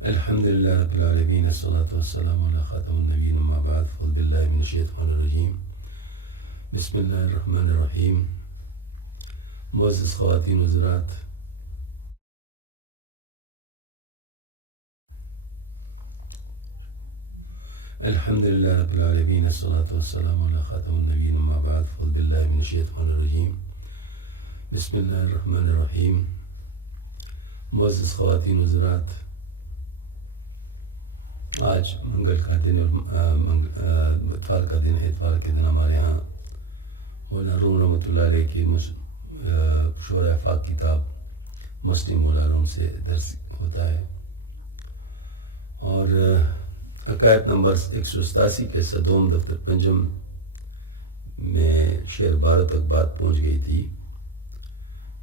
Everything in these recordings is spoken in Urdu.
الحمد لله رب العالمين الصلاة والسلام على خاتم النبيين أما بعد فأعوذ بالله من الشيطان الرجيم بسم الله الرحمن الرحيم. معزز خواتین وزرات، الحمد لله رب العالمين الصلاة والسلام على خاتم النبيين أما بعد فأعوذ بالله من الشيطان الرجيم بسم الله الرحمن الرحيم. معزز خواتین وزرات، آج منگل کا دن اور اتوار کا دن ہے. اتوار کے دن ہمارے ہاں مولانا روم رحمۃ اللہ علیہ کی شورا افاق کتاب مسلم مولانا روم سے درس ہوتا ہے، اور عقائد نمبر 187 کے صدوم دفتر پنجم میں شعر 12 تک بات پہنچ گئی تھی،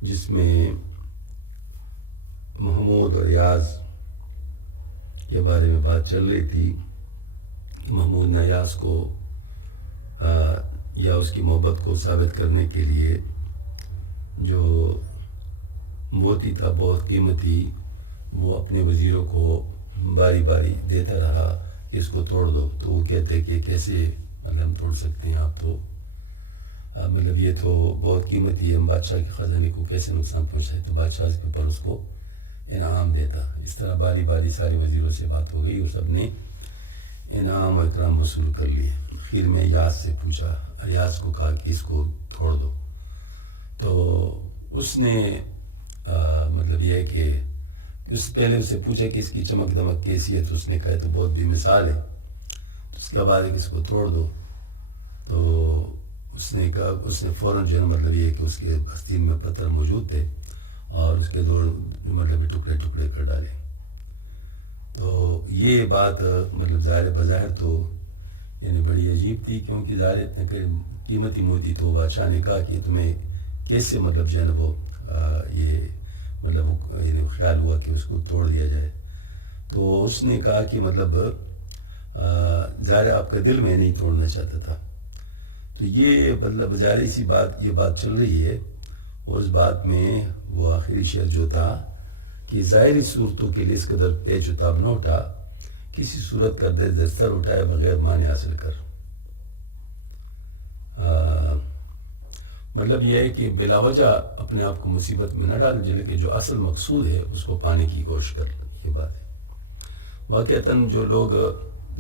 جس میں محمود اور ریاض کے بارے میں بات چل رہی تھی کہ محمود نے ریاض کو یا اس کی محبت کو ثابت کرنے کے لیے جو موتی تھا بہت قیمتی، وہ اپنے وزیروں کو باری باری دیتا رہا کہ اس کو توڑ دو. تو وہ کہتے کہ کیسے ہم توڑ سکتے ہیں، آپ تو مطلب یہ تو بہت قیمتی ہے، ہم بادشاہ کے خزانے کو کیسے نقصان پہنچائے. تو بادشاہ کے اوپر اس کو انعام دیتا. اس طرح باری باری سارے وزیروں سے بات ہو گئی اور سب نے انعام و اکرام وصول کر لیے. آخر میں یاس سے پوچھا، ریاض کو کہا کہ اس کو توڑ دو. تو اس نے مطلب یہ ہے کہ اس پہلے اس سے پوچھا کہ اس کی چمک دمک کیسی ہے، تو اس نے کہا تو بہت بھی مثال ہے. تو اس کے بعد ہے کہ اس کو توڑ دو. تو اس نے کہا، اس نے فوراً جو ہے نا مطلب یہ ہے کہ اس کے آستین میں پتھر موجود تھے اور اس کے دو مطلب ٹکڑے ٹکڑے کر ڈالے. تو یہ بات مطلب ظاہر بظاہر تو یعنی بڑی عجیب تھی، کیونکہ ظاہر اتنے قیمتی موتی تو بادشاہ نے کہا کہ تمہیں کیسے مطلب جو ہے نا وہ یہ مطلب یعنی خیال ہوا کہ اس کو توڑ دیا جائے. تو اس نے کہا کہ مطلب ظاہر آپ کا دل میں نہیں توڑنا چاہتا تھا. تو یہ مطلب ظاہر سی بات یہ بات چل رہی ہے، اور اس بات میں وہ آخری شعر جو تھا کہ ظاہری صورتوں کے لیے اس قدر پیچ اتاب نہ اٹھا، کسی صورت کا دستر اٹھائے بغیر معنی حاصل کر. مطلب یہ ہے کہ بلا وجہ اپنے آپ کو مصیبت میں نہ ڈال، جبکہ جو اصل مقصود ہے اس کو پانے کی کوشش کر. یہ بات ہے. واقعتاً جو لوگ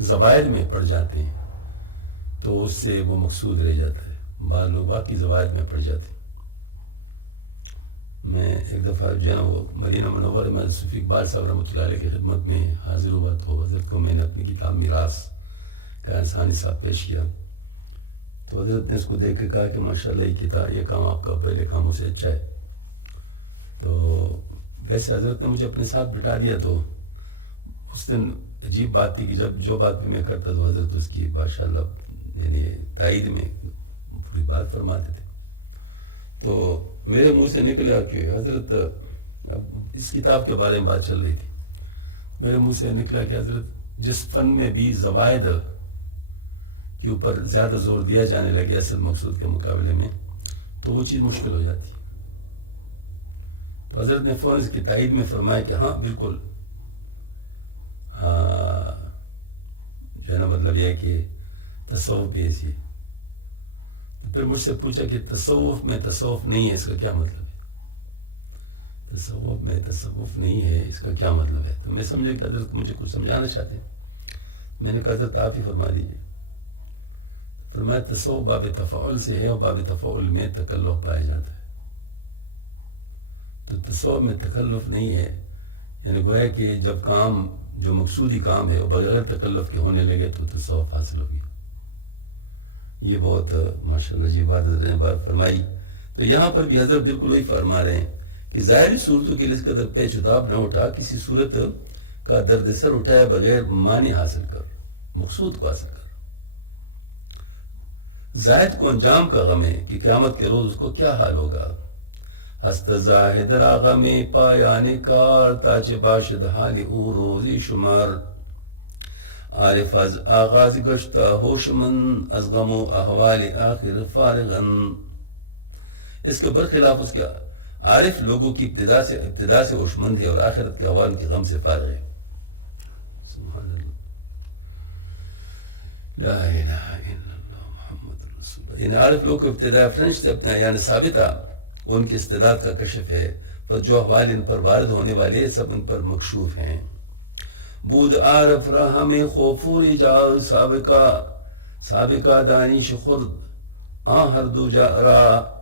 زوائد میں پڑ جاتے ہیں تو اس سے وہ مقصود رہ جاتا ہے. بعض لوگ واقعی زوائد میں پڑ جاتے ہیں. میں ایک دفعہ جو ہے نا وہ مدینہ منورہ میں صوفی اقبال صاحب رحمۃ اللہ علیہ کی خدمت میں حاضر ہوا. تو حضرت کو میں نے اپنی کتاب میراث کا انسانی صاحب پیش کیا. تو حضرت نے اس کو دیکھ کے کہا کہ ماشاءاللہ یہ کتاب، یہ کام آپ کا پہلے کاموں سے اچھا ہے. تو ویسے حضرت نے مجھے اپنے ساتھ بٹھا دیا. تو اس دن عجیب بات تھی کہ جب جو بات بھی میں کرتا تو حضرت اس کی ماشاءاللہ یعنی تائید میں پوری بات فرماتے تھے. تو میرے منہ سے نکلا کہ حضرت، اس کتاب کے بارے میں بات چل رہی تھی، میرے منہ سے نکلا کہ حضرت جس فن میں بھی زوائد کے اوپر زیادہ زور دیا جانے لگے اصل مقصود کے مقابلے میں، تو وہ چیز مشکل ہو جاتی. تو حضرت نے فوراً اس کی تائید میں فرمایا کہ ہاں بالکل، جو ہے نا مطلب یہ ہے کہ تصوف بھی ایسی ہے. پھر مجھ سے پوچھا کہ تصوف میں تصوف نہیں ہے، اس کا کیا مطلب ہے؟ تصوف میں تصوف نہیں ہے، اس کا کیا مطلب ہے؟ تو میں سمجھا کہ حضرت مجھے کچھ سمجھانا چاہتے ہیں. میں نے کہا حضرت آپ ہی فرما دیجیے. فرمایا تصوف باب تفاعل سے ہے، اور باب تفاعل میں تکلف پایا جاتا ہے. تو تصوف میں تکلف نہیں ہے، یعنی گویا کہ جب کام جو مقصودی کام ہے وہ بغیر تکلف کے ہونے لگے تو تصوف حاصل ہو گیا. یہ بہت ماشاءاللہ جی بات حضرت نے بات فرمائی. تو یہاں پر بھی حضرت بالکل وہی فرما رہے ہیں کہ ظاہری صورتوں کے لیے اس قدر پیچ اتاب نہ اٹھا، کسی صورت کا درد سر اٹھائے بغیر معنی حاصل کر، مقصود کو حاصل کر. زاہد کو انجام کا غم ہے کہ قیامت کے روز اس کو کیا حال ہوگا. ہست زاہد را غم پایان کار، تاج باشد حال او روزی شمار. عارف از آغاز گشتہ ہوش مند، از غم و احوال آخر فارغن. اس کے برخلاف اس کا عارف لوگوں کی ابتدا سے ہوش مند ہے اور آخرت کے احوال کے غم سے فارغ ہے. سبحان اللہ، لا الہ الا اللہ محمد رسول اللہ. یعنی عارف لوگ کو ابتداء فرینچ سے اپنا یعنی ثابتہ ان کی استعداد کا کشف ہے، پر جو احوال ان پر وارد ہونے والے سب ان پر مکشوف ہیں. بود عارف راہ میں خوف و رجا سابقہ دانش خرد ہر دو جا را.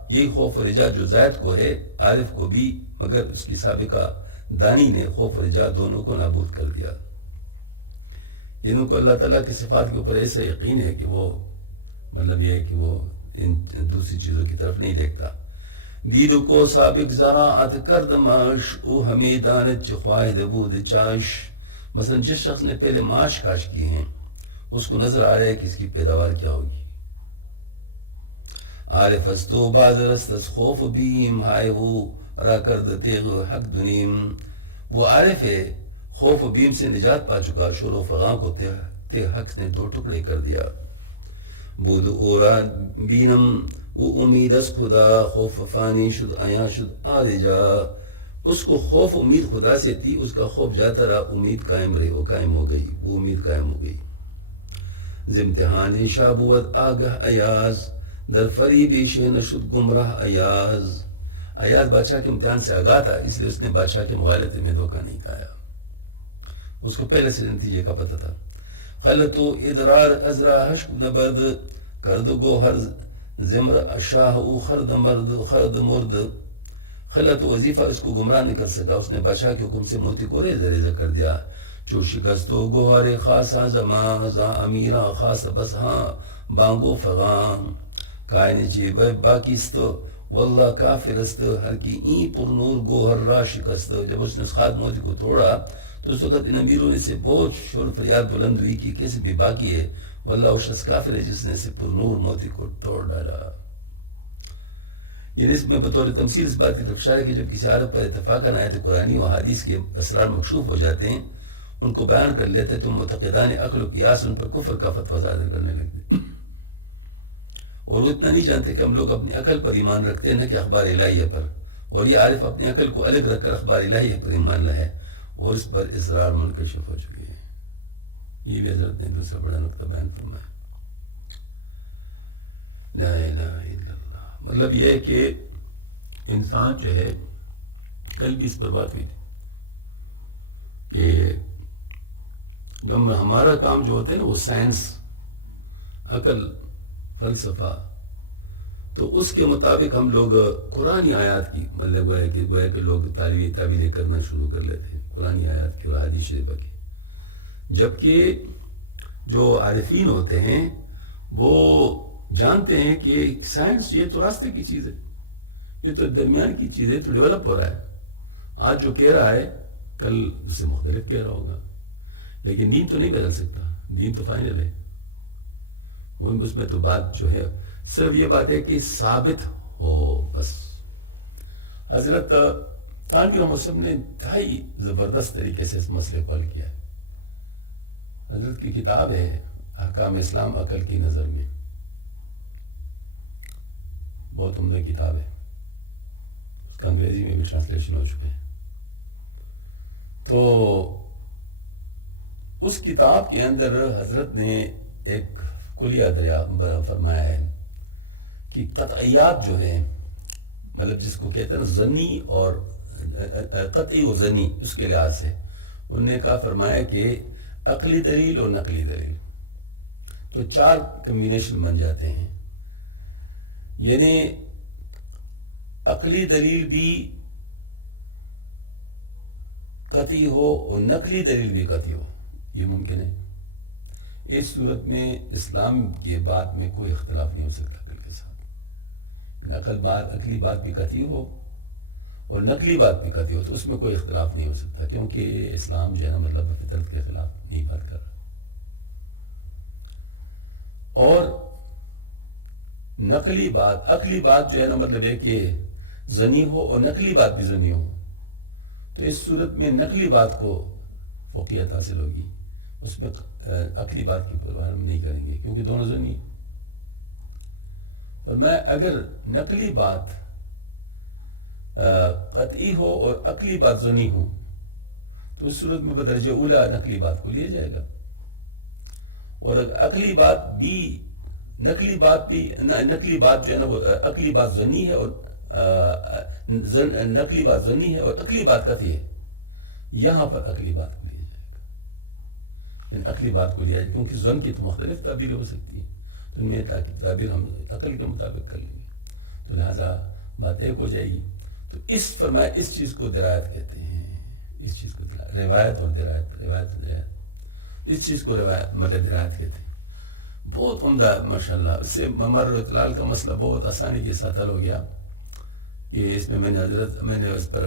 یہی خوف و رجا جو زائد کو ہے عارف کو بھی، مگر اس کی سابقہ دانی نے خوف و رجا دونوں کو نابود کر دیا. جنہوں کو اللہ تعالیٰ کی صفات کے اوپر ایسا یقین ہے کہ وہ مطلب یہ ہے کہ وہ ان دوسری چیزوں کی طرف نہیں دیکھتا. دید کو سابق زراعت کرد ماش او ہمیں دانت خواہد بود چاش. مثلا جس شخص نے پہلے ماش کاش کی ہیں اس کو نظر آ رہا ہے کہ اس کی پیداوار کیا ہوگی. عارف استو بازر است خوف بیم ہائے وہ را کرد تیغ حق دنیم. وہ عارف ہے خوف و بیم سے نجات پا چکا، شور و فغاں کو تے حق نے دو ٹکڑے کر دیا. بود اورا بینم او امید از خدا خوف فانی شد آیا شد آرجا. اس کو خوف امید خدا سے تھی، اس کا خوف جاتا رہا، امید قائم رہی، وہ قائم ہو گئی، وہ امید قائم ہو گئی. زمتحان شابوت آگہ ایاز در فریبی شین شد گمراہ ایاز. ایاز بادشاہ کے امتحان سے آگاہ تھا، اس لیے اس نے بادشاہ کے مغالطے میں دھوکہ نہیں کھایا، اس کو پہلے سے نتیجے کا پتہ تھا. خلط و ادرار ازرا حشک نبرد کرد گوہر زمر شاہ او خرد مرد. خلط و وظیفہ اس کو گمراہ نہیں کر سکا، اس نے بادشاہ کے حکم سے موتی کو ریزہ ریزہ کر دیا. چو شکست و گوہر خاصا زمان زاں امیرا خاص بس ہاں بانگو فغان. کائن چی باکیست واللہ کافرست ہر کی این پر نور گوہر را شکست. جب اس نے اس خاد موتی کو توڑا تو اس وقت ان امیروں نے سے بہت شور فریاد بلند ہوئی کہ کیسے بھی باقی ہے، واللہ وہ شخص کافر ہے جس نے اسے پر نور موتی کو توڑ ڈالا. یعنی اس میں بطور تمثیل اس بات کی طرف اشارہ ہے کہ جب کسی عرب پر اتفاقاً آیت قرآنی و حدیث کے اسرار مکشوف ہو جاتے ہیں، ان کو بیان کر لیتے تو معتقدان عقل و قیاس ان پر کفر کا فتویٰ صادر کرنے لگتے. اور وہ اتنا نہیں جانتے کہ ہم لوگ اپنی عقل پر ایمان رکھتے ہیں نہ کہ اخبار الہیہ پر، اور یہ عارف اپنی عقل کو الگ رکھ کر اخبار الہیہ پر ایمان لائے اور اس پر اسرار منکشف ہو چکے ہیں. یہ بھی حضرت نے دوسرا بڑا نقطہ بیان فرمایا. لا الہ الا اللہ، مطلب یہ ہے کہ انسان جو ہے، کل بھی اس پر بات ہوئی تھی کہ ہمارا کام جو ہوتا ہے نا وہ سائنس، عقل، فلسفہ، تو اس کے مطابق ہم لوگ قرآنی آیات کی مطلب گویا کہ لوگ تعویلیں کرنا شروع کر لیتے ہیں قرآنی آیات کی اور حدیث شریفہ کی. جبکہ جو عارفین ہوتے ہیں وہ جانتے ہیں کہ سائنس یہ تو راستے کی چیز ہے، یہ تو درمیان کی چیز ہے، تو ڈیولپ ہو رہا ہے. آج جو کہہ رہا ہے کل اس سے مختلف کہہ رہا ہوگا، لیکن دین تو نہیں بدل سکتا، دین تو فائنل ہے. اس میں تو بات جو ہے صرف یہ بات ہے کہ ثابت ہو بس. حضرت تانوی رحمۃ اللہ نے انتہائی زبردست طریقے سے اس مسئلے کو حل کیا ہے. حضرت کی کتاب ہے احکام اسلام عقل کی نظر میں، بہت عمدہ کتاب ہے، اس کا انگریزی میں بھی ٹرانسلیشن ہو چکے ہیں. تو اس کتاب کے اندر حضرت نے ایک کلیہ فرمایا ہے کہ قطعیات جو ہے، مطلب جس کو کہتے ہیں نا ظنی اور قطعی و ظنی، اس کے لحاظ سے انہوں نے کہا فرمایا کہ عقلی دلیل اور نقلی دلیل تو 4 کمبینیشن بن جاتے ہیں. یعنی عقلی دلیل بھی قطعی ہو اور نقلی دلیل بھی قطعی ہو، یہ ممکن ہے. اس صورت میں اسلام کی بات میں کوئی اختلاف نہیں ہو سکتا عقل کے ساتھ. عقلی بات بھی قطعی ہو اور نقلی بات بھی قطعی ہو تو اس میں کوئی اختلاف نہیں ہو سکتا، کیونکہ اسلام جو ہے نا مطلب فطرت کے خلاف نہیں بات کر رہا. اور نقلی بات، عقلی بات جو ہے نا مطلب ہے کہ ظنی ہو اور نقلی بات بھی ظنی ہو، تو اس صورت میں نقلی بات کو فوقیت حاصل ہوگی، اس میں عقلی بات کی پرواہ نہیں کریں گے کیونکہ دونوں ظنی ہیں. اور میں اگر نقلی بات قطعی ہو اور عقلی بات ظنی ہو تو اس صورت میں بدرجہ اولا نقلی بات کو لیا جائے گا. اور عقلی بات بھی نقلی بات جو ہے نا وہ عقلی بات ظنی ہے اور نقلی بات ظنی ہے اور عقلی بات قطعی ہے. یہاں پر عقلی بات کو لیا جائے گا, یعنی عقلی بات کو لیا جائے گا, کیونکہ ظن کی تو مختلف تعبیریں ہو سکتی ہیں, تو ان میں تعبیر ہم عقل کے مطابق کر لیں گے, تو لہذا بات ایک ہو جائے گی. تو فرمایا اس چیز کو درایت کہتے ہیں, اس چیز کو روایت اور درایت, اس چیز کو مطلب درایت کہتے ہیں. بہت عمدہ ماشاءاللہ. اس سے ممر و اطلال کا مسئلہ بہت آسانی کے ساتھ حل ہو گیا کہ اس میں میں نے اس پر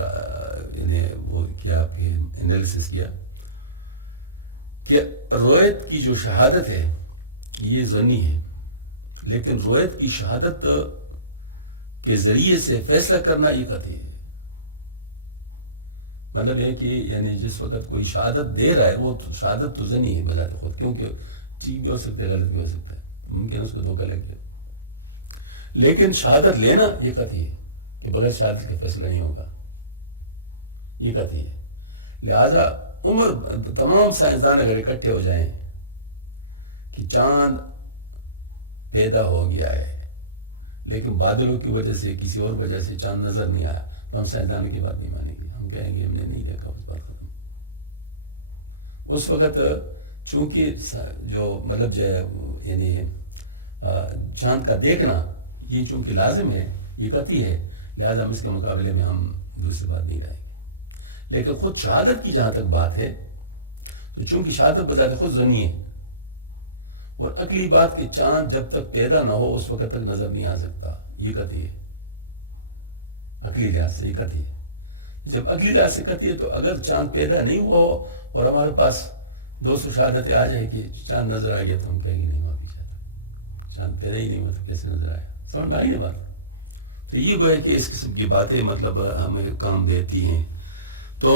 وہ کیا انالیسس کیا کہ روایت کی جو شہادت ہے یہ ظنی ہے, لیکن روایت کی شہادت کے ذریعے سے فیصلہ کرنا یہ قطعی ہے. مطلب ہے کہ یعنی جس وقت کوئی شہادت دے رہا ہے وہ شہادت تو ظنی ہے بذات خود, کیونکہ ٹھیک بھی ہو سکتا ہے غلط بھی ہو سکتا ہے, ممکن اس کو دھوکہ لگ گیا. لیکن شہادت لینا یہ قطعی ہے کہ بغیر شہادت کا فیصلہ نہیں ہوگا, یہ قطعی ہے. لہذا عمر تمام سائنسدان اگر اکٹھے ہو جائیں کہ چاند پیدا ہو گیا ہے لیکن بادلوں کی وجہ سے کسی اور وجہ سے چاند نظر نہیں آیا, تو ہم سائنسدانوں کی بات نہیں مانیں گے, ہم کہیں گے ہم نے نہیں دیکھا, اس بات ختم. اس وقت چونکہ جو مطلب جو ہے یعنی چاند کا دیکھنا یہ چونکہ لازم ہے, یہ قطعی ہے, لہذا ہم اس کے مقابلے میں ہم دوسری بات نہیں رہیں گے. لیکن خود شہادت کی جہاں تک بات ہے تو چونکہ شہادت بذات خود ظنی ہے, اور عقلی بات کہ چاند جب تک پیدا نہ ہو اس وقت تک نظر نہیں آ سکتا, یہ قطعی ہے. عقلی لحاظ سے یہ قطعی ہے. جب عقلی لحاظ سے قطعی ہے تو اگر چاند پیدا نہیں ہوا ہو اور ہمارے پاس 200 شہادتیں آ جائے کہ چاند نظر آ گیا, تو ہم کہیں گے نہیں, وہاں پیچھے تھا, چاند پیدا ہی نہیں ہوا تو کیسے نظر آیا, سمجھ میں آئی نہیں بات. تو یہ گویا کہ اس قسم کی باتیں مطلب ہمیں کام دیتی ہیں. تو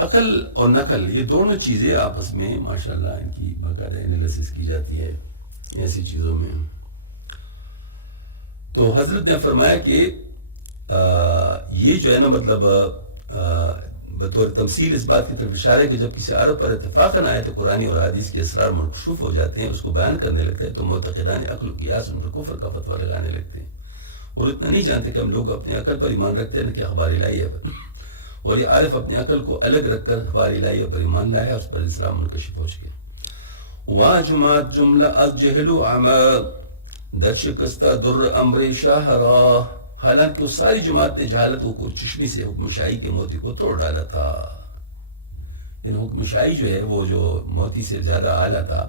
عقل اور نقل یہ دونوں چیزیں آپس میں ماشاءاللہ ان کی باقاعدہ انالیسس کی جاتی ہے ایسی چیزوں میں. تو حضرت نے فرمایا کہ یہ جو ہے نا مطلب بطور تمثیل اس بات کی طرف اشارہ ہے کہ جب کسی عرب پر اتفاقاً آئے تو قرآن اور حدیث کے اسرار مکشوف ہو جاتے ہیں, اس کو بیان کرنے لگتے ہیں, تو معتقدان عقل و قیاس ان پر کفر کا فتویٰ لگانے لگتے ہیں, اور اتنا نہیں جانتے کہ ہم لوگ اپنے عقل پر ایمان رکھتے ہیں نہ کہ اخبار الہیہ پر. اور یہ عارف اپنے عقل کو الگ رکھ کر اخبار الہیہ پر ایمان لایا, اس پر اسرار منکشف ہو چکے. واجمات جملہ الجہل عما در شکستہ در امر شاہراہ, حالانکہ وہ ساری جماعت نے جہالت کو چشمی سے حکم شاہی کے موتی کو توڑ ڈالا تھا. یعنی حکم شاہی جو ہے وہ جو موتی سے زیادہ اعلیٰ تھا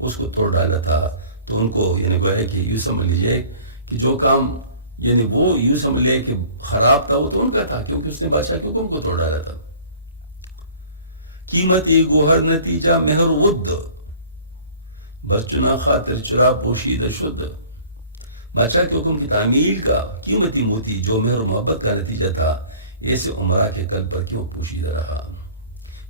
اس کو توڑ ڈالا تھا. تو ان کو یعنی گویا کہ یوں سمجھ لیجئے کہ جو کام یعنی وہ یوں سمجھ لے کہ خراب تھا وہ تو ان کا تھا, کیونکہ اس نے بادشاہ کے حکم کو توڑ ڈالا تھا. قیمتی گوہر نتیجہ مہر ود برچنا خاطر چرا پوشیدہ شد. بادشاہ کے حکم کی تعمیل کا قیمتی موتی جو مہر و محبت کا نتیجہ تھا, ایسے عمرہ کے قلب پر کیوں پوشیدہ رہا.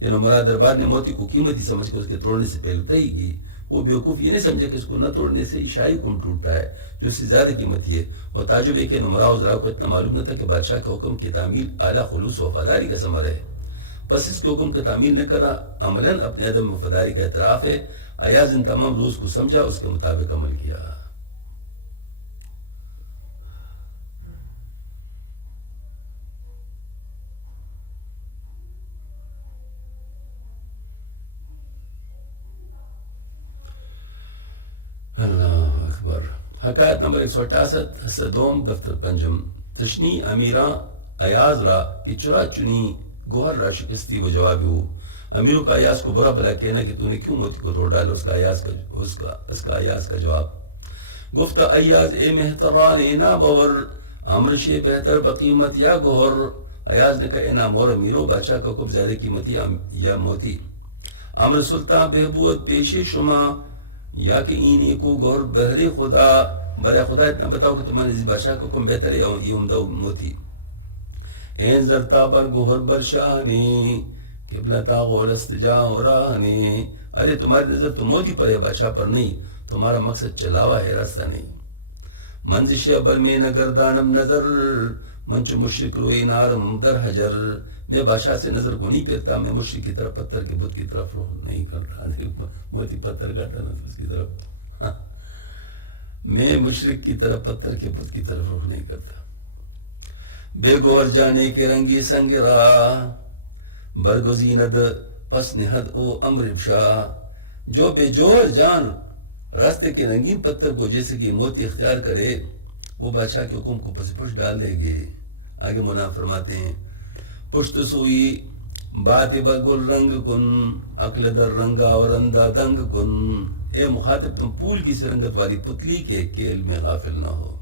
یعنی عمرہ دربار نے موتی کو قیمتی سمجھ کر اس کے توڑنے سے پہلے تہی کی. وہ بیوقوف یہ نہیں سمجھا کہ اس کو نہ توڑنے سے شاہی حکم ٹوٹتا ہے جو اس سے زیادہ قیمتی ہے. اور تعجب ہے کہ عمرہ وزراء کو اتنا معلوم نہ تھا کہ بادشاہ کے حکم کی تعمیل اعلیٰ خلوص و وفاداری کا ثمر ہے. بس اس کے حکم کی تعمیل نہ کرنا عملاً اپنے عدم وفاداری کا اعتراف ہے. ایاز ان تمام روز کو سمجھا, اس کے مطابق عمل کیا. اللہ اکبر. حکایت نمبر 168 حصہ دوم دفتر پنجم. تشنی امیراں ایاز را کہ چرا چنی گوہر را شکستی و جواب ہو. امیروں کا ایاز کو برا بلا کہنا کہ تو نے کیوں موتی کو توڑ ڈالا, اس کا ایاز کا جواب. گفتہ ایاز اے مہتران اینا باور امر شے بہتر بقیمت یا گوہر. ایاز نے کہا اینا مور امیروں, بادشاہ کا حکم زیادہ قیمتی یا موتی. امر سلطان بہبود پیش شما یا کہ اینی کو گور بہر خدا, برے خدا اتنا بتاؤ کہ تمہارے بادشاہ کا حکم بہتر ہے یہ عمدہ موتی. این زرتا پر گوہر برشانی قبلتا غولست جا ہو رہانی. ارے تمہاری نظر تو موتی پر ہے, بادشاہ پر نہیں, تمہارا مقصد چلاوا ہے راستہ نہیں. منزش بر میں نگردانم نظر منچ مشرق روئی نارم در حجر. میں بادشاہ سے نظر کو نہیں پھیرتا، میں مشرق کی طرف پتھر کے بت کی طرف رخ نہیں کرتا. موتی پتھر کرتا نا تو اس کی طرف. ہاں. میں مشرق کی طرف پتھر کے بت کی طرف رخ نہیں کرتا. بے گور جانے کے رنگی سنگ راہ برگزیند پس نہد او امر شاہ. جو بے جوہر جان راستے کے رنگین پتھر کو جیسے کہ موتی اختیار کرے وہ بادشاہ کے حکم کو پس پش ڈال دے گے. آگے مولانا فرماتے ہیں پشت سوئی بات بگل رنگ کن عقل در رنگا اور اندھا دنگ کن. اے مخاطب تم پھول کی سرنگت والی پتلی کے کھیل میں غافل نہ ہو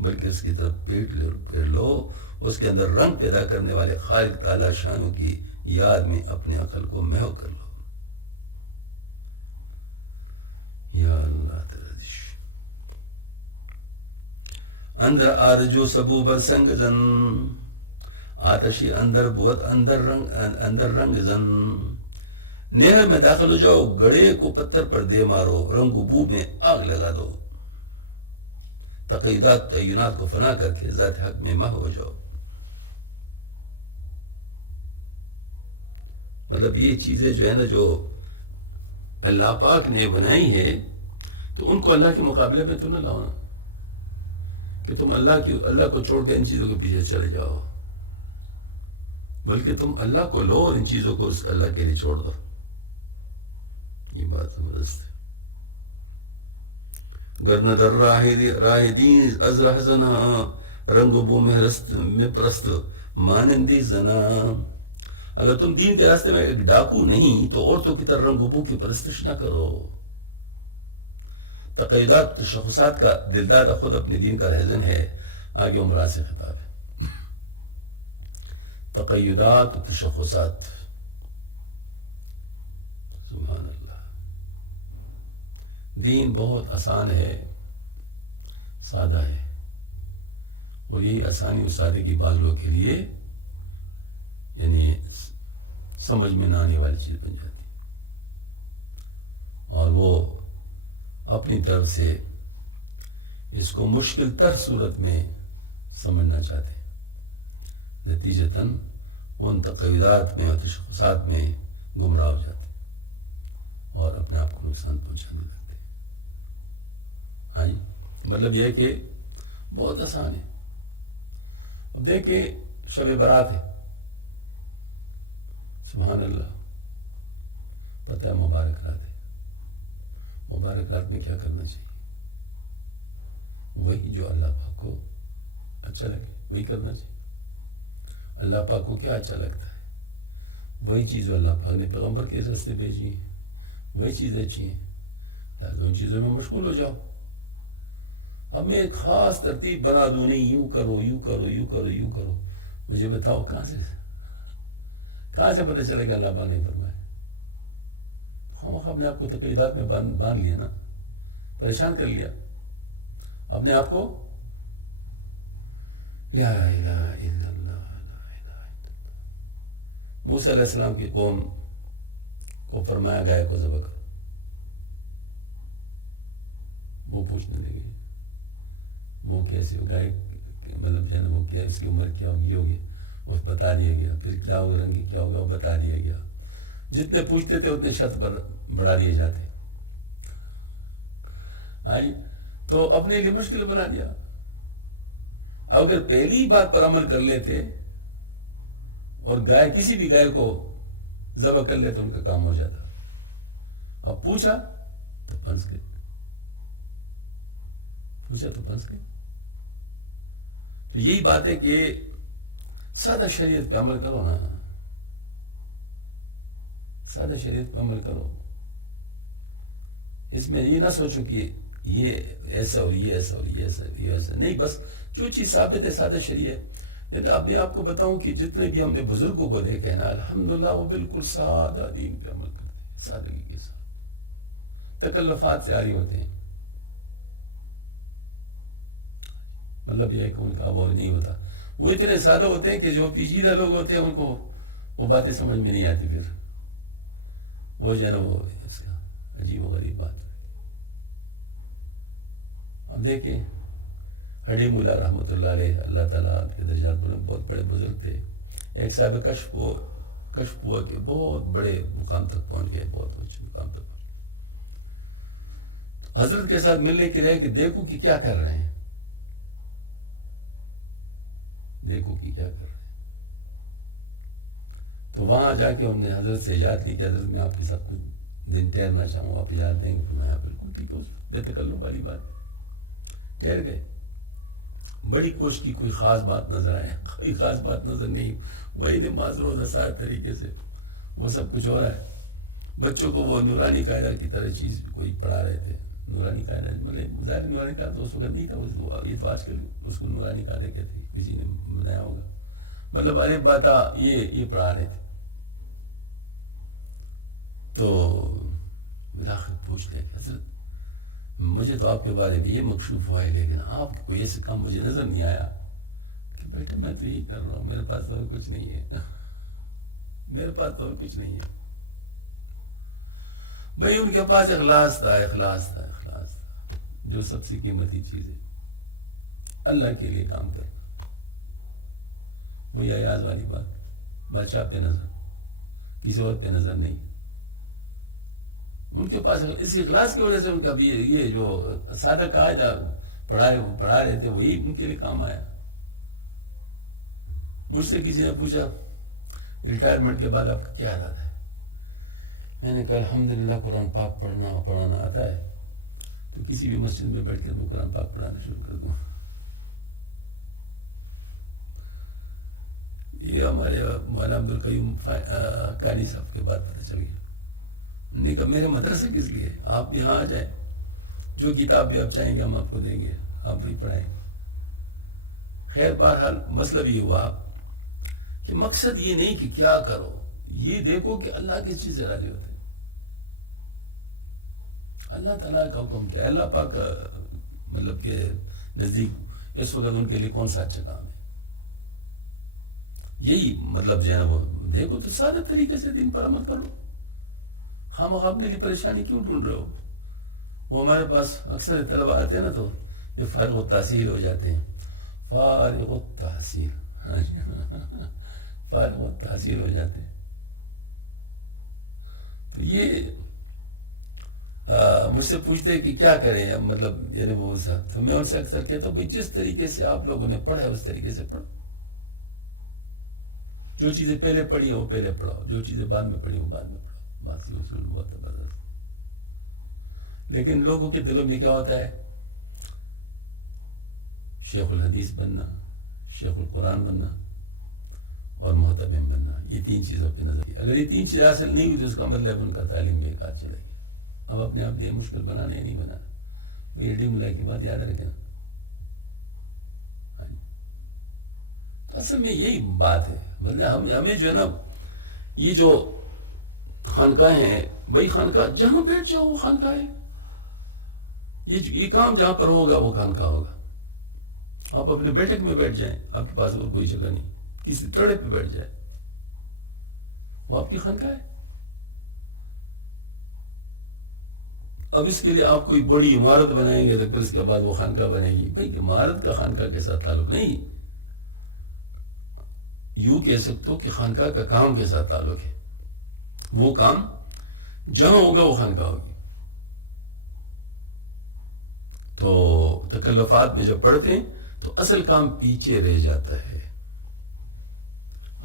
بلکہ اس کی طرف پھیر لو. اس کے اندر رنگ پیدا کرنے والے خالق تعالی شانوں کی یاد میں اپنے عقل کو محو کر لو. یا اللہ تردش اندر آرجو سبو بر سنگ زن آتشی اندر بوت اندر رنگ زن. نہر میں داخل ہو جاؤ، گڑے کو پتھر پر دے مارو، رنگ و بو میں آگ لگا دو. تقیدات تعینات کو فنا کر کے ذات حق میں محو ہو جاؤ. مطلب یہ چیزیں جو ہے نا جو اللہ پاک نے بنائی ہے تو ان کو اللہ کے مقابلے میں تو نہ لاؤ نا کہ تم اللہ کو چھوڑ کے ان چیزوں کے پیچھے چلے جاؤ، بلکہ تم اللہ کو لو اور ان چیزوں کو اللہ کے لیے چھوڑ دو. یہ بات زبردست ہے. گرنہ در راہ دین از رہ زنا رنگ و بو میں پرست مانندی زنا. اگر تم دین کے راستے میں ایک ڈاکو نہیں تو عورتوں کی طرح رنگ و بو کی پرستش نہ کرو. تقیدات تشخصات کا دلدادہ خود اپنے دین کا رہزن ہے. آگے عمرہ سے خطاب ہے. تقیدات و تشخصات. سبحان اللہ. دین بہت آسان ہے، سادہ ہے، اور یہی آسانی و سادگی بعض لوگوں کے لیے یعنی سمجھ میں نہ آنے والی چیز بن جاتی، اور وہ اپنی طرف سے اس کو مشکل تر صورت میں سمجھنا چاہتے ہیں. نتیجتاً ان تقیدات میں اور تشخصات میں گمراہ ہو جاتے ہیں اور اپنے آپ کو نقصان پہنچانے لگتے ہیں. ہاں جی، مطلب یہ ہے کہ بہت آسان ہے. اب دیکھیں شب برات ہے، سبحان اللہ، پتہ ہے مبارک رات ہے. مبارک رات میں کیا کرنا چاہیے؟ وہی جو اللہ پاک کو اچھا لگے وہی کرنا چاہیے. اللہ پاک کو کیا اچھا لگتا ہے وہی چیز جو اللہ پاک نے پیغمبر کے راستے بھیجی ہیں وہی چیزیں اچھی ہیں. لہٰذا ان چیزوں میں مشغول ہو جاؤ. اب میں ایک خاص ترتیب بنا دوں، نہیں یوں کرو یوں کرو یوں کرو یوں کرو، مجھے بتاؤ کہاں سے پتہ چلے گا اللہ پاک نہیں فرمائے؟ ہم اپنے آپ کو تقیدات میں باندھ لیا نا، پریشان کر لیا اپنے آپ کو. لا الہ الا اللہ لا الہ الا اللہ. موسیٰ علیہ السلام کی قوم کو فرمایا گائے کو ذبح کرو، وہ پوچھنے لگے وہ کیسے ہو گائے، مطلب جو ہے نا وہ کیا، اس کی عمر کیا ہوگی وہ بتا دیا گیا. پھر کیا ہوگا، رنگ کیا ہوگا وہ بتا دیا گیا. جتنے پوچھتے تھے اتنے شرط پر بڑھا دیے جاتے. ہاں جی، تو اپنے لیے مشکل بنا دیا. اگر پہلی بات پر عمل کر لیتے اور گائے کسی بھی گائے کو ذبح کر لیتے ان کا کام ہو جاتا. اب پوچھا تو پھنس گئے، تو یہی بات ہے کہ سادہ شریعت پہ عمل کرو نا، سادہ شریعت پہ عمل کرو. اس میں یہ نہ سوچو کہ یہ ایسا اور یہ ایسا اور یہ ایسا یہ ایسا نہیں. بس جو چیز ثابت ہے سادہ شریعت. اپنے آپ کو بتاؤں کہ جتنے بھی ہم نے بزرگوں کو دیکھے نا الحمدللہ وہ بالکل سادہ دین پہ عمل کرتے ہیں، سادگی کے ساتھ، تکلفات سے عاری ہوتے ہیں. مطلب یہ ہے کہ ان کا وہ نہیں ہوتا. وہ اتنے سادہ ہوتے ہیں کہ جو پیچیدہ لوگ ہوتے ہیں ان کو وہ باتیں سمجھ میں نہیں آتی. پھر وہ جو ہے نا وہ اس کا عجیب و غریب بات. اب دیکھیں ہڈی مولا رحمۃ اللہ علیہ، اللہ تعالیٰ کے درجات بلند، بہت بڑے بزرگ تھے. ایک صاحب کشف ہوا کہ بہت بڑے مقام تک پہنچ گئے، بہت اچھے مقام تک پہنچ گئے. حضرت کے ساتھ ملنے کے لیے کہ دیکھو کہ کیا کر رہے ہیں، دیکھو کہ کیا کر رہے ہیں. تو وہاں جا کے ہم نے حضرت سے یاد لی کہ حضرت میں آپ کے ساتھ کچھ دن ٹھہرنا چاہوں، آپ یاد دیں گے. تو میں بالکل ٹھیک ہے، بے تکلف والی بات. ٹھہر گئے. بڑی کوشش کی، کوئی خاص بات نظر آئے، کوئی خاص بات نظر نہیں. وہی نماز روزہ سارے طریقے سے وہ سب کچھ ہو رہا ہے. بچوں کو وہ نورانی قاعدہ کی طرح چیز کوئی پڑھا رہے تھے. نورانی قاعدہ مطلب ظاہر نورانی قاعدہ تو اس وقت نہیں تھا، یہ تو آج کل اس کو نورانی قاعدہ کہتے ہیں، کسی نے بنایا ہوگا. مطلب الف باتا یہ پڑھا رہے تھے. تو بلاخر پوچھتے کہ حضرت مجھے تو آپ کے بارے میں یہ مکشوف ہوا ہے، لیکن آپ کو کوئی ایسے کام مجھے نظر نہیں آیا. کہ بیٹا میں تو یہی کر رہا ہوں، میرے پاس تو کچھ نہیں ہے، میرے پاس تو کچھ نہیں ہے. بھائی ان کے پاس اخلاص تھا، جو سب سے قیمتی چیز ہے. اللہ کے لیے کام کرنا، وہی ایاز والی بات. بادشاہ پہ نظر، کسی اور پہ نظر نہیں. ان کے پاس اس اخلاص کی وجہ سے ان کا بھی یہ جو سادہ قاعدہ پڑھا رہے تھے وہی ان کے لیے کام آیا. مجھ سے کسی نے پوچھا ریٹائرمنٹ کے بعد آپ کا کیا ارادہ ہے؟ میں نے کہا الحمدللہ قرآن پاک پڑھانا آتا ہے، تو کسی بھی مسجد میں بیٹھ کر میں قرآن پاک پڑھانا شروع کر دوں. یہ ہمارے مولانا عبدالقیوم قانی صاحب کے بعد پتہ چل گیا. نہیں کہا میرے مدرسے کس لیے، آپ یہاں آ جائیں، جو کتاب بھی آپ چاہیں گے ہم آپ کو دیں گے، آپ وہی پڑھائیں گے. خیر بہرحال مطلب یہ ہوا کہ مقصد یہ نہیں کہ کیا کرو، یہ دیکھو کہ اللہ کس چیز سے راضی ہوتے ہیں. اللہ تعالیٰ کا حکم کیا ہے، اللہ پاک مطلب کہ نزدیک اس وقت ان کے لیے کون سا اچھا کام ہے. یہی مطلب جو ہے نا وہ دیکھو تو سادہ طریقے سے دین پر عمل کرو. ہم اپنے لیے پریشانی کیوں ڈھونڈ رہے ہو؟ وہ ہمارے پاس اکثر طلبہ آتے ہیں نا تو یہ فارغ التحصیل ہو جاتے ہیں. فارغ التحصیل فارغ التحصیل ہو جاتے ہیں. تو یہ مجھ سے پوچھتے ہیں کہ کیا کریں، مطلب یعنی وہ صاحب. تو میں ان سے اکثر کہتا ہوں جس طریقے سے آپ لوگوں نے پڑھا ہے اس طریقے سے پڑھو. جو چیزیں پہلے پڑھی ہیں وہ پہلے پڑھاؤ، جو چیزیں بعد میں پڑھی وہ بعد میں پڑھاؤ. باقی اصول بہت زبردست. لیکن لوگوں کے دلوں میں کیا ہوتا ہے، شیخ الحدیث بننا، شیخ القرآن بننا اور محتمم بننا، یہ تین چیزوں پہ نظر. اگر یہ تین چیز حاصل نہیں ہوئی تو اس کا مطلب ان کا تعلیم بیکار چلے گی. اب اپنے آپ لیے مشکل بنانا یا نہیں بنانا، یہ ڈی ملا کی بات یاد رکھیں. تو اصل میں یہی بات ہے. مطلب ہمیں جو ہے نا یہ جو خانقاہیں ہیں، وہی خانقاہ جہاں بیٹھ جاؤ وہ خانقاہ ہے. یہ کام جہاں پر ہوگا وہ خانقاہ ہوگا. آپ اپنے بیٹھک میں بیٹھ جائیں، آپ کے پاس اور کوئی جگہ نہیں، کسی تڑے پہ بیٹھ جائے وہ آپ کی خانقاہ ہے. اب اس کے لیے آپ کوئی بڑی عمارت بنائیں گے تو پھر اس کے بعد وہ خانقاہ بنے گی. بھائی عمارت کا خانقاہ کے ساتھ تعلق نہیں، یوں کہہ سکتے ہو کہ خانقاہ کا کام کے ساتھ تعلق ہے. وہ کام جہاں ہوگا وہ خانقاہ ہوگی. تو تکلفات میں جب پڑھتے ہیں تو اصل کام پیچھے رہ جاتا ہے،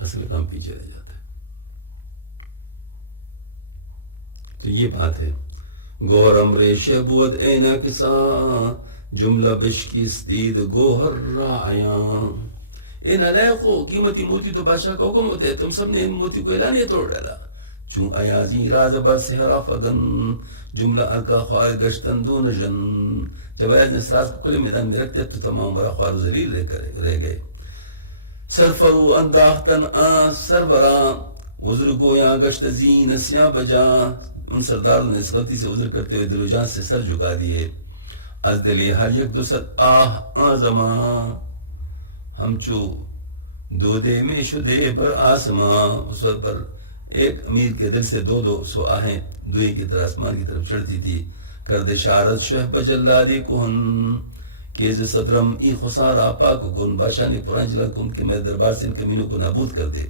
اصل کام پیچھے رہ جاتا ہے. تو یہ بات ہے. گوہر امریش بود اینا کسا جملہ بشکی سدید گوہر رایاں. ان علیقو قیمتی موتی تو بادشاہ کا حکم ہوتا ہے، تم سب نے ان موتی کو اعلانیہ توڑ ڈالا. چون ایازی راز بر سہرا فگن جملہ ارکا خوار گشتن دون جن. جب ایاز نے سراز کو کھلے میدان میں رکھ دیا تو تمام برا خوار ذلیل رہ گئے. سرفرو انداختن سربرا عذر گویا گشت زین سیاں بجا. ان سرداروں نے اس غلطی سے عذر کرتے ہوئے دل و جان سے سر جھکا دیے. از دلی ہر یک دوسر آزما ہم چو دودے میں شدے بر آسماں. اس وقت پر ایک امیر کے دل سے دو سو آہیں دوئی کی طرح آسمان کی طرف چڑھتی تھی. کرد شارت شہ بجلادی کہن کیز صدرم ای خسارا پاک کن. بادشاہ نے قرآن جلال کن کہ میرے دربار سے ان کمینوں کو نابود کر دے.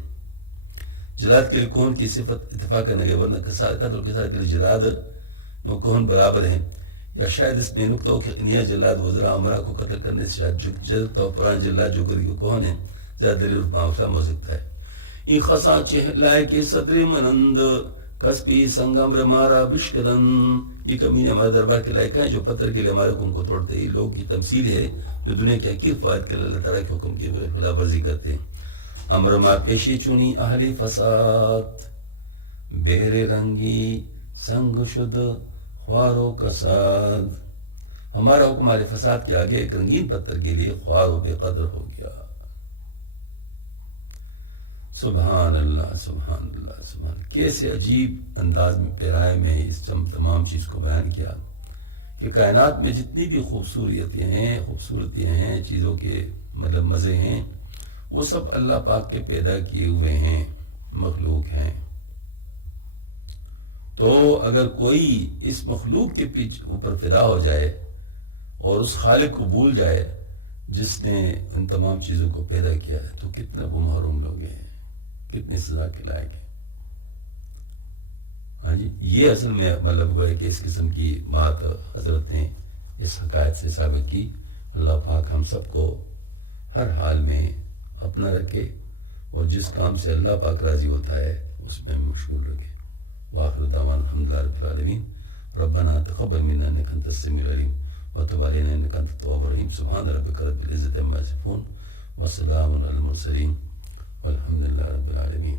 جلاد کے لیے کون کی صفت اتفاق کرنے گئے، ورنہ قتل کے ساتھ کے لیے جلاد و کون برابر ہیں، یا شاید اس میں نقطہ ہو کہ نیا جلاد وزراء امراء کو قتل کرنے سے شاید جلد اور پران جلاد جو گری کو کون ہے زیادہ دلیل معاملہ ہو سکتا ہے۔ این خسا لائے کے صدر منند کسپی سنگمر مارا بشکدن، یہ کمینے ہمارے دربار کے لائق ہیں جو پتھر کے لیے ہمارے حکم کو توڑتے ہیں۔ یہ لوگ کی تمثیل ہے جو دنیا کے حقیق فوائد کے لیے اللہ تعالیٰ کے حکم کی خلاف ورزی کرتے ہیں۔ امر ما پیشی چونی اہلی فساد، بہر رنگی سنگ شد خوار و کساد، ہمارا حکم اہل فساد کے آگے ایک رنگین پتھر کے لیے خوار و بے قدر ہو گیا۔ سبحان اللہ سبحان اللہ سبحان اللہ، کیسے عجیب انداز میں پیرائے میں اس تمام چیز کو بیان کیا کہ کائنات میں جتنی بھی خوبصورتیاں ہیں چیزوں کے مطلب مزے ہیں، وہ سب اللہ پاک کے پیدا کیے ہوئے ہیں، مخلوق ہیں۔ تو اگر کوئی اس مخلوق کے اوپر فدا ہو جائے اور اس خالق کو بھول جائے جس نے ان تمام چیزوں کو پیدا کیا ہے، تو کتنے وہ محروم لوگ ہیں، کتنی سزا کے لائق ہیں۔ ہاں جی، یہ اصل میں مطلب ہوا ہے کہ اس قسم کی بات حضرت نے اس حقائق سے ثابت کی۔ اللہ پاک ہم سب کو ہر حال میں اپنا رکھے اور جس کام سے اللہ پاک راضی ہوتا ہے اس میں مشغول رکھے۔ وآخر دعوانا الحمدللہ رب العالمین، ربنا تقبل منا انک انت السمیع العلیم وتب علینا انک انت التواب الرحیم۔ سبحان ربک رب العزة عما یصفون وسلام علی المرسلین والحمدللہ رب العالمین۔